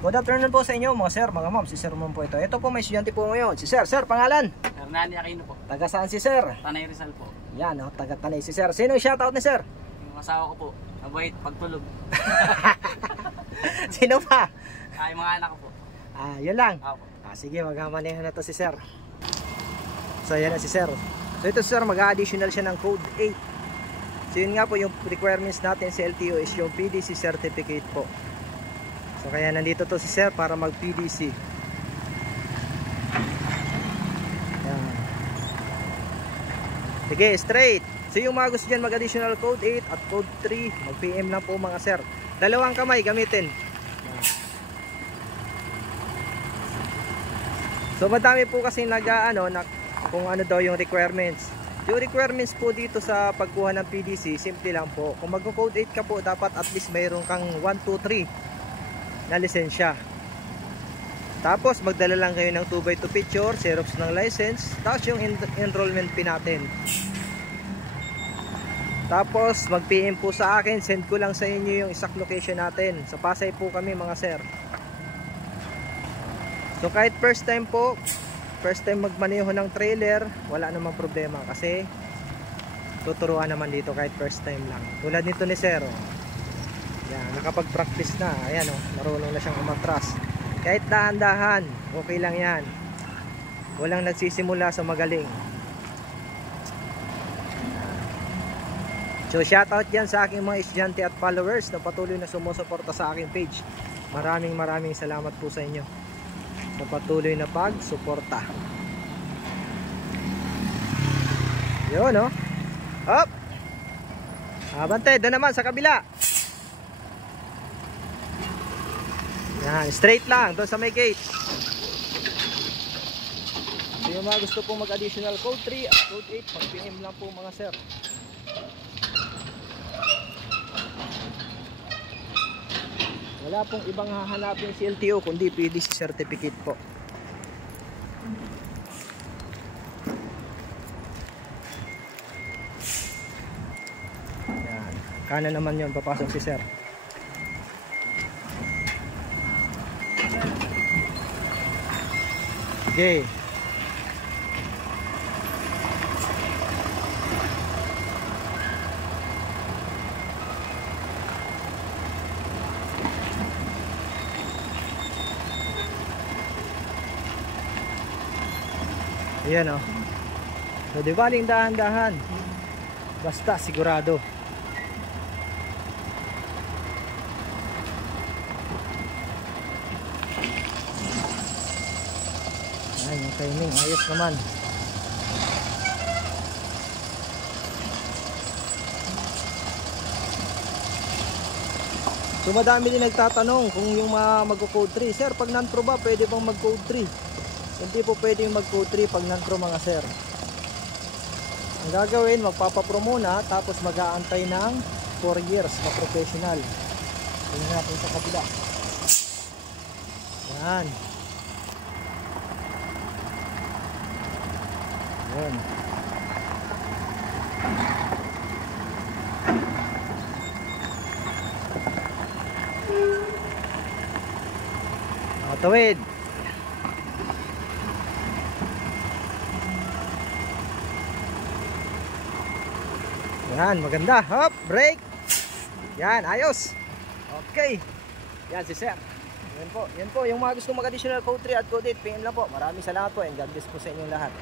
Good afternoon po sa inyo mga sir, mga ma'am. Si Sir Ma'am po ito. Ito po may estudyante po ngayon. Si Sir. Sir, pangalan? Hernani Aquino po. Taga saan si Sir? Tanay Rizal po. Yan, taga Tanay si Sir. Sino yung shoutout ni Sir? Yung asawa ko po. Mabait pagtulog. Sino pa? Yung mga anak ko po. Yun lang. Ako. Sige, maghamanehan na to si Sir. So, yan na si Sir. So, ito Sir, mag-additional siya ng code 8. So, yun nga po yung requirements natin sa LTO is yung PDC certificate po. So kaya nandito to si Sir para mag PDC. Yan. Sige, straight. So yung mga gusto dyan mag additional code 8 at code 3, mag PM lang po mga sir. Dalawang kamay gamitin. Yan. So madami po kasi kung ano daw yung requirements. Yung requirements po dito sa pagkuha ng PDC, simple lang po. Kung mag-code 8 ka po, dapat at least mayroon kang 1, 2, 3 na lisensya. Tapos magdala lang kayo ng 2x2 picture, xerox ng license, tapos yung enrollment pin natin. Tapos mag PM po sa akin, send ko lang sa inyo yung exact location natin. Sa Pasay po kami mga sir. So kahit first time po, first time magmaneho ng trailer, wala namang problema kasi tuturuan naman dito kahit first time lang. Tulad nito ni Sir. Yan, nakapag-practice na. Ayan marunong na siyang umatras. Kahit dahan-dahan, okay lang yan. Walang nagsisimula sa magaling. So shoutout dyan sa aking mga estudyante at followers na patuloy na sumusuporta sa aking page. Maraming salamat po sa inyo sa patuloy na pag-suporta. Yun Hop! Bante, doon naman sa kabila. Yan, straight lang doon sa may gate. So yung mga gusto pong mag-additional code 3 at code 8, mag-PM lang po mga sir. Wala pong ibang hahanapin si LTO kundi PDC certificate po. Yan, kanan naman yun, papasok si sir. Okay. Ayan So di baling dahan-dahan. Basta sigurado. Yung timing ayos naman. So madami din nagtatanong kung yung mag-code 3, sir pag non-pro ba pwede bang mag-code 3? Hindi po pwedeng mag-code 3 pag non-pro mga sir. Ang gagawin, magpapapro muna tapos mag-aantay ng 4 years na professional. Tingnan natin sa kabila. Yan. Yun. Tawid. Yan, maganda. Hop, break. Yan, ayos. Okay. Yan si Sir. Yan po yung mga gusto mag-additional code 3 at code 8, PM lang po. Maraming salamat po and God bless po sa inyong lahat.